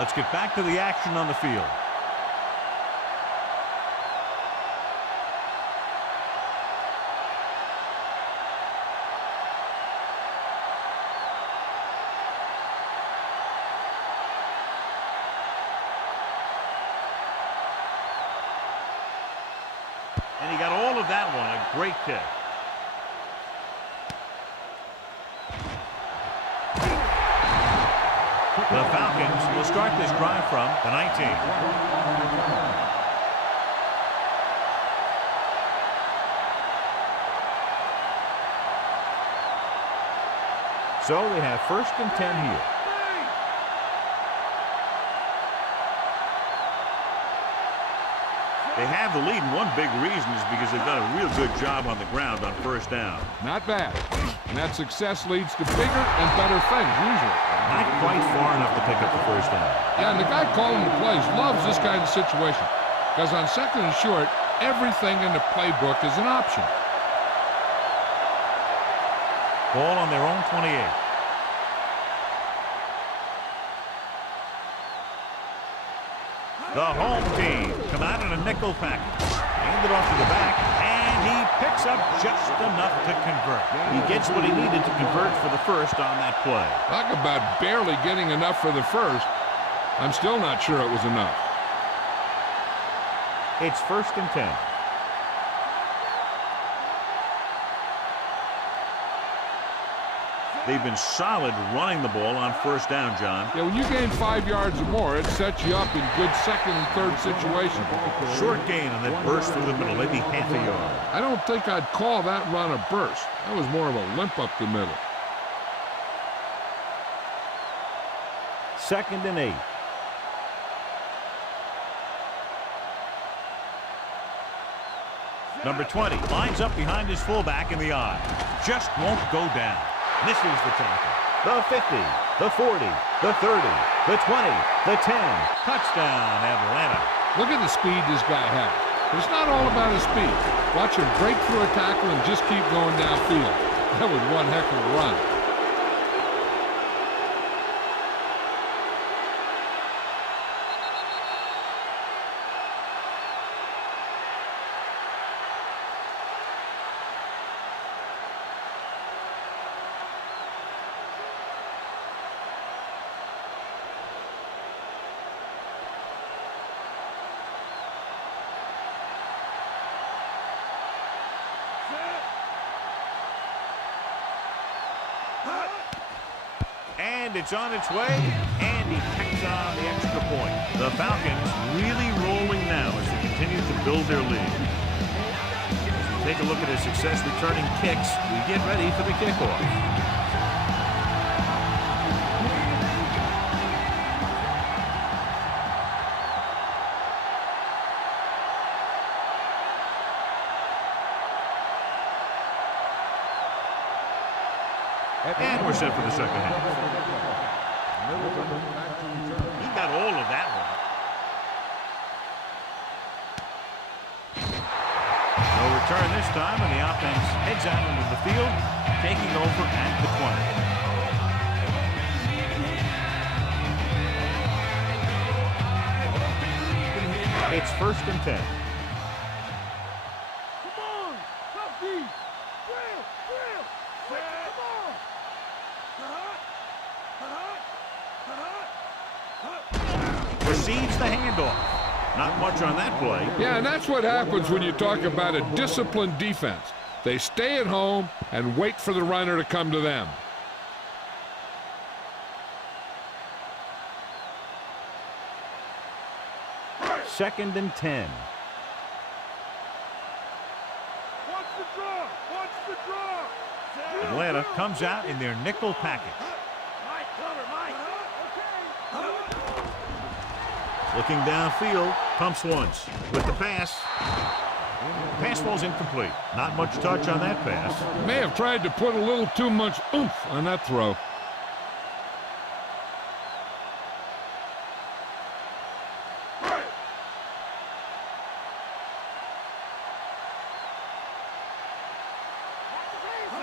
Let's get back to the action on the field. And he got all of that one. A great kick. The Falcons will start this drive from the 19. So they have 1st and 10 here. They have the lead, and one big reason is because they've done a real good job on the ground on 1st down. Not bad. And that success leads to bigger and better things, usually. Not quite far enough to pick up the 1st down. Yeah, and the guy calling the plays loves this kind of situation. Because on 2nd and short, everything in the playbook is an option. Ball on their own 28. The home team come out in a nickel package. Hand it off to the back, and he picks up just enough to convert. He gets what he needed to convert for the 1st on that play. Talk about barely getting enough for the 1st. I'm still not sure it was enough. It's 1st and 10. They've been solid running the ball on 1st down, John. Yeah, when you gain 5 yards or more, it sets you up in good 2nd and 3rd situations. Short gain on that burst through the middle, maybe half a yard. I don't think I'd call that run a burst. That was more of a limp up the middle. 2nd and 8. Number 20 lines up behind his fullback in the eye. Just won't go down. Misses the tackle. The 50, the 40, the 30, the 20, the 10. Touchdown, Atlanta. Look at the speed this guy has. But it's not all about his speed. Watch him break through a tackle and just keep going downfield. That was one heck of a run. And it's on its way, and he picks on the extra point. The Falcons really rolling now as they continue to build their lead. As we take a look at his success returning kicks, we get ready for the kickoff. And we're set for the 2nd half. He got all of that one. No return this time, and the offense heads out into the field, taking over at the 20. It's 1st and 10. Receives the handoff. Not much on that play. Yeah, and that's what happens when you talk about a disciplined defense. They stay at home and wait for the runner to come to them. Second and 10. Watch the draw! Watch the draw! Atlanta comes out in their nickel package. Mike, cover, Mike! Looking downfield, pumps once. With the pass. Pass falls incomplete. Not much touch on that pass. May have tried to put a little too much oomph on that throw.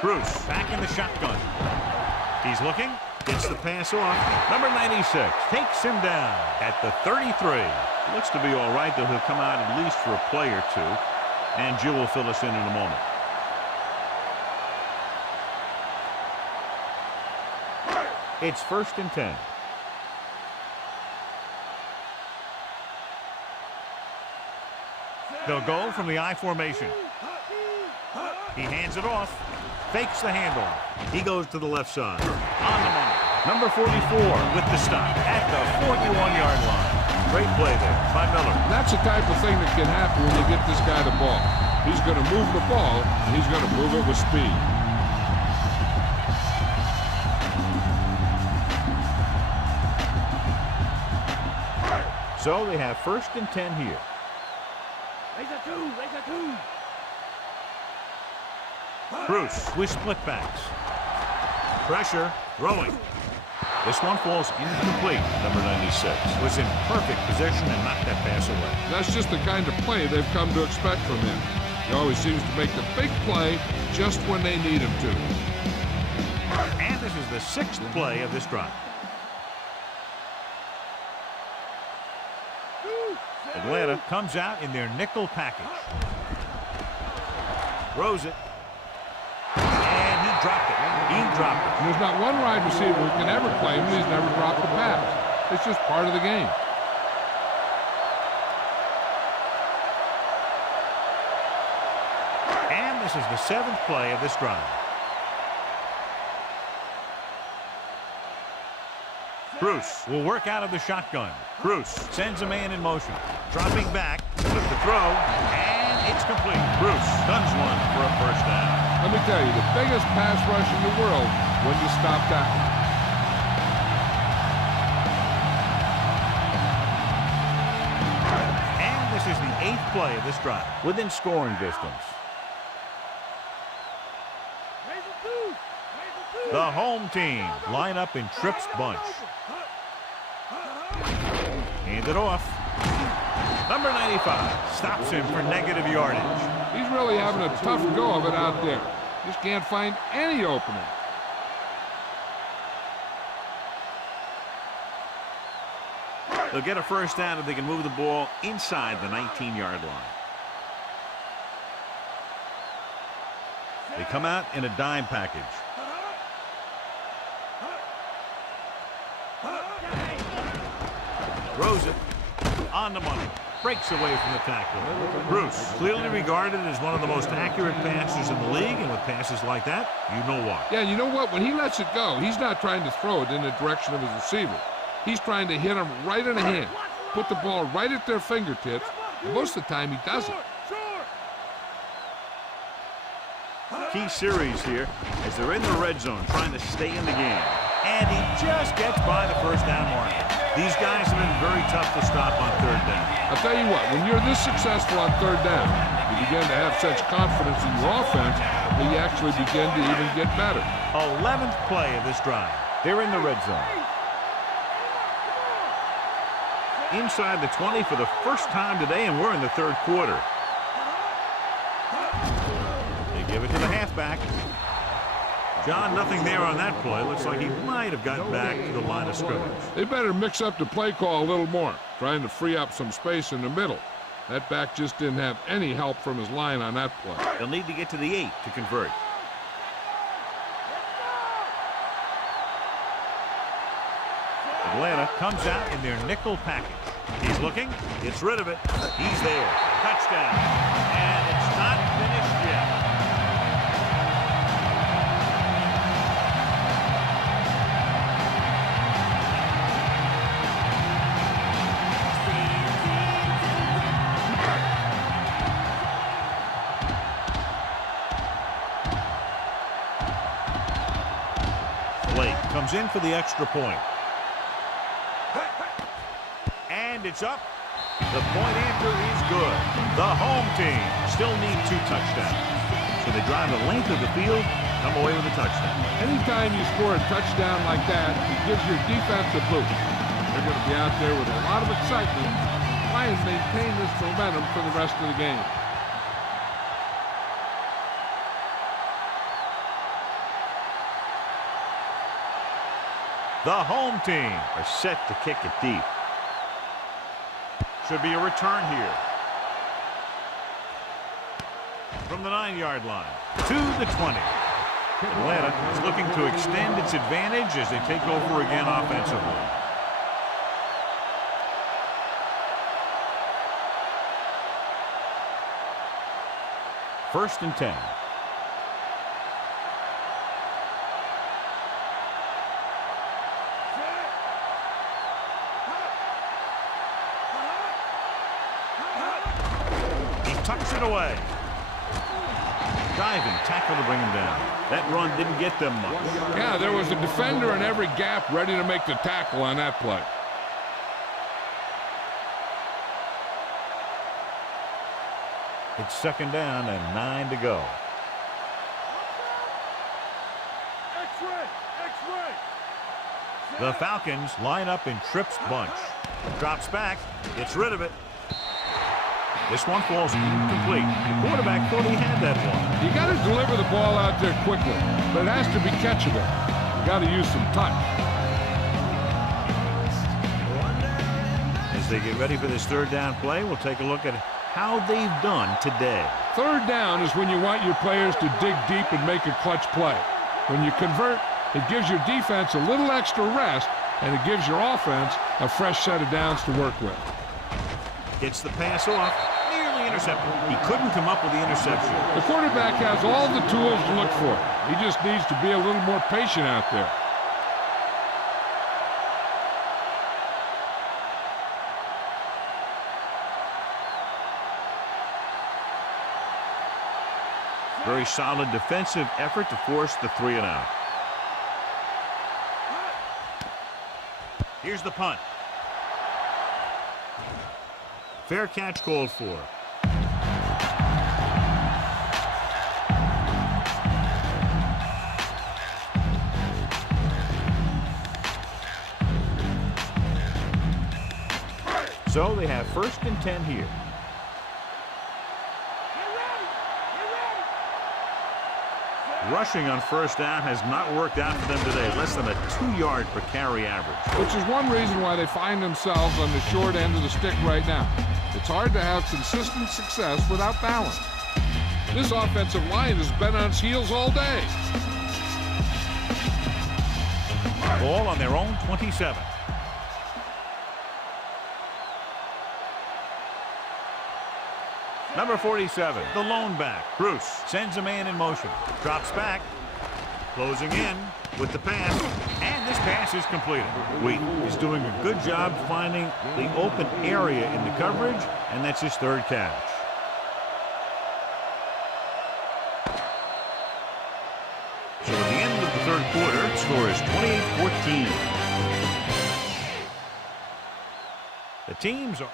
Bruce back in the shotgun. He's looking. Gets the pass off. Number 96 takes him down at the 33. Looks to be all right, though he'll come out at least for a play or two. And Jill will fill us in a moment. It's 1st and 10. They'll go from the I formation. He hands it off. Fakes the handoff. He goes to the left side. On the mark. Number 44 with the stop at the 41-yard line. Great play there by Miller. That's the type of thing that can happen when you get this guy the ball. He's going to move the ball, and he's going to move it with speed. So they have 1st and 10 here. Raise a two. Bruce with split backs. Pressure, throwing. This one falls incomplete. Number 96 was in perfect position and knocked that pass away. That's just the kind of play they've come to expect from him. He always seems to make the big play just when they need him to. And this is the 6th play of this drive. Atlanta comes out in their nickel package. Throws it. And he dropped it. There's not one wide receiver who can ever claim he's never dropped a pass. It's just part of the game. And this is the 7th play of this drive. Bruce will work out of the shotgun. Bruce sends a man in motion. Dropping back with the throw, and it's complete. Bruce guns one for a 1st down. Let me tell you, the biggest pass rush in the world when you stop tackling. And this is the 8th play of this drive, within scoring distance. The home team line up in Tripp's bunch. Hand it off. Number 95 stops him for negative yardage. He's really having a tough go of it out there. Just can't find any opening. They'll get a 1st down if they can move the ball inside the 19-yard line. They come out in a dime package. Throws it on the money. Breaks away from the tackle. Bruce, clearly regarded as one of the most accurate passers in the league, and with passes like that, you know why. Yeah, you know what? When he lets it go, he's not trying to throw it in the direction of his receiver. He's trying to hit him right in the hand, put the ball right at their fingertips, and most of the time he doesn't. Key series here as they're in the red zone trying to stay in the game. And he just gets by the 1st down mark. These guys have been very tough to stop on 3rd down. I'll tell you what, when you're this successful on 3rd down, you begin to have such confidence in your offense that you actually begin to even get better. 11th play of this drive. They're in the red zone. Inside the 20 for the 1st time today, and we're in the 3rd quarter. They give it to the halfback. John, nothing there on that play. Looks like he might have gotten back to the line of scrimmage. They better mix up the play call a little more, trying to free up some space in the middle. That back just didn't have any help from his line on that play. They'll need to get to the 8 to convert. Atlanta comes out in their nickel package. He's looking, gets rid of it. He's there. Touchdown. And it's not finished yet. Blake comes in for the extra point. And it's up. The point after is good. The home team still need 2 touchdowns. So they drive the length of the field, come away with a touchdown. Anytime you score a touchdown like that, it gives your defense a boost. They're going to be out there with a lot of excitement, trying to maintain this momentum for the rest of the game. The home team are set to kick it deep. Should be a return here. From the 9-yard line to the 20. Atlanta is looking to extend its advantage as they take over again offensively. First and 10. He tucks it away. Diving tackle to bring him down. That run didn't get them much. Yeah, there was a defender in every gap ready to make the tackle on that play. It's second down and 9 to go. The Falcons line up in Tripp's bunch. Drops back, gets rid of it. This one falls incomplete. The quarterback thought he had that one. You got to deliver the ball out there quickly, but it has to be catchable. You got to use some touch. As they get ready for this third down play, we'll take a look at how they've done today. Third down is when you want your players to dig deep and make a clutch play. When you convert, it gives your defense a little extra rest, and it gives your offense a fresh set of downs to work with. Gets the pass off. Nearly intercepted. He couldn't come up with the interception. The quarterback has all the tools to look for. He just needs to be a little more patient out there. Very solid defensive effort to force the 3-and-out. Here's the punt. Fair catch called for. So they have first and 10 here. Rushing on first down has not worked out for them today. Less than a 2-yard per carry average. Which is one reason why they find themselves on the short end of the stick right now. It's hard to have consistent success without balance. This offensive line has been on its heels all day. Ball on their own 27. Number 47, the lone back. Bruce sends a man in motion. Drops back. Closing in with the pass. And this pass is completed. Wheat is doing a good job finding the open area in the coverage, and that's his third catch. So at the end of the third quarter, the score is 28-14. The teams are